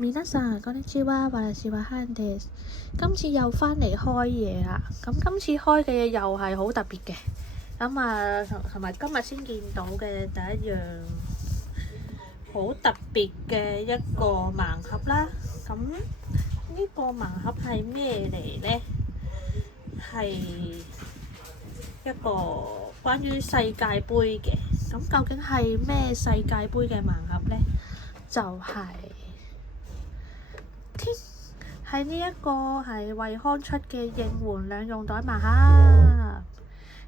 皆さんこんにちは，私はハンです。今次又翻嚟開嘢啦，咁今次開嘅嘢又係好特別嘅。咁啊，同埋今日先見到嘅第一樣好特別嘅一個盲盒啦。咁呢個盲盒係咩嚟呢？係一個關於世界盃嘅。咁究竟係咩世界盃嘅盲盒呢？就係呢一個係惠康出嘅應援兩用袋盲盒。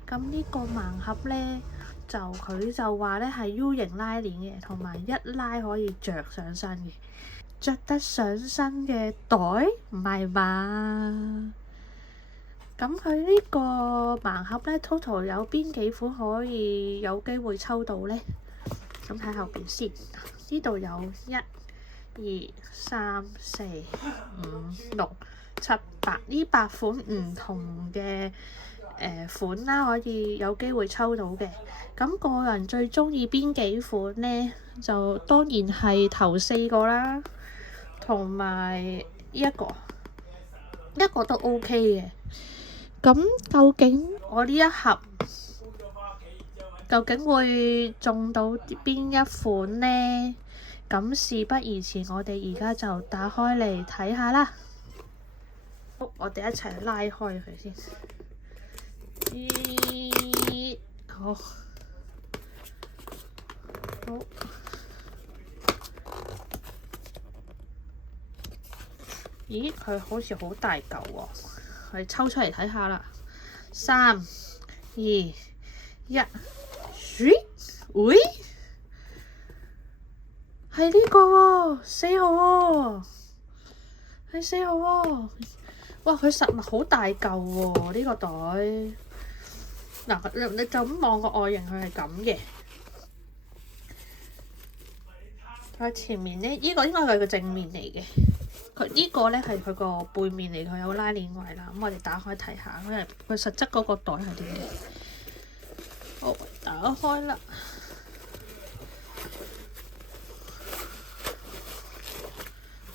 咁呢個盲盒呢，佢就話呢係 U 型拉鏈嘅，同埋一拉可以着上身嘅。着得上身嘅袋唔係嘛？咁佢呢個盲盒呢 total 有邊幾款可以有機會抽到呢？咁睇後邊先，呢度有1、2、3、4、5、6、7、8呢8款唔同嘅款啦，可以有機會抽到嘅。咁個人最中意邊幾款呢？就當然係頭4個啦，同埋呢一個都 OK 嘅。咁究竟我呢一盒究竟會中到邊一款呢？咁事不宜遲，我哋而家就打開嚟睇下啦。好，我哋一齊拉開佢先。好，咦，佢好似好大嚿喎，我哋抽出嚟睇下啦。3、2、1，喂，係呢個喎，4號喎，係4號喎。哇，佢實物好大嚿喎，呢個袋。嗱，你就咁望個外形，佢係咁嘅。佢前面呢，呢個應該係佢個正面嚟嘅。佢呢個呢係佢個背面嚟，佢有個拉鏈位啦。咁我哋打開睇下，佢實質嗰個袋係點嘅。好，打開啦。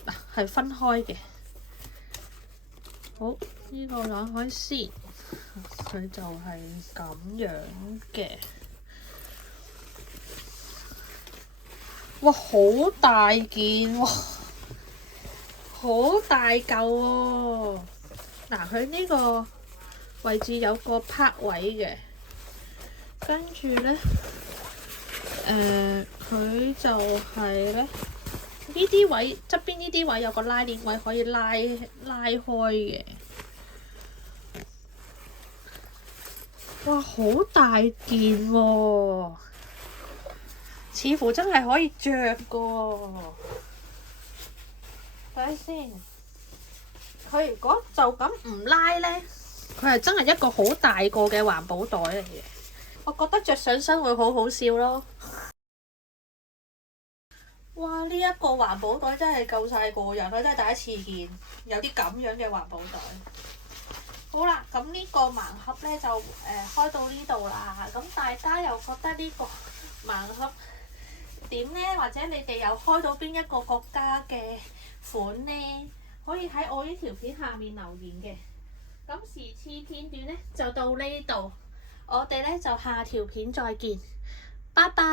嗱，係分開嘅。好，呢個打開先，佢就係咁樣嘅。哇，好大件喎，好大嚿喎。嗱，佢呢個位置有個拍位嘅，跟住呢，佢就係呢啲位側邊呢啲位有個拉鏈位可以拉開嘅。哇，好大件喎！似乎真係可以着噶喎。睇下先，佢如果就咁唔拉呢，佢係真係一個好大個嘅環保袋嚟嘅。我覺得着上身會好好笑咯。哇！呢一個環保袋真係夠晒過癮，我真係第一次見有啲咁樣嘅環保袋。好啦，咁呢個盲盒呢就開到呢度啦。咁大家又覺得呢個盲盒點呢？或者你哋又開到邊一個國家嘅款呢？可以喺我呢條片下面留言嘅。咁時事片段呢就到呢度，我哋呢就下條片再見，拜拜。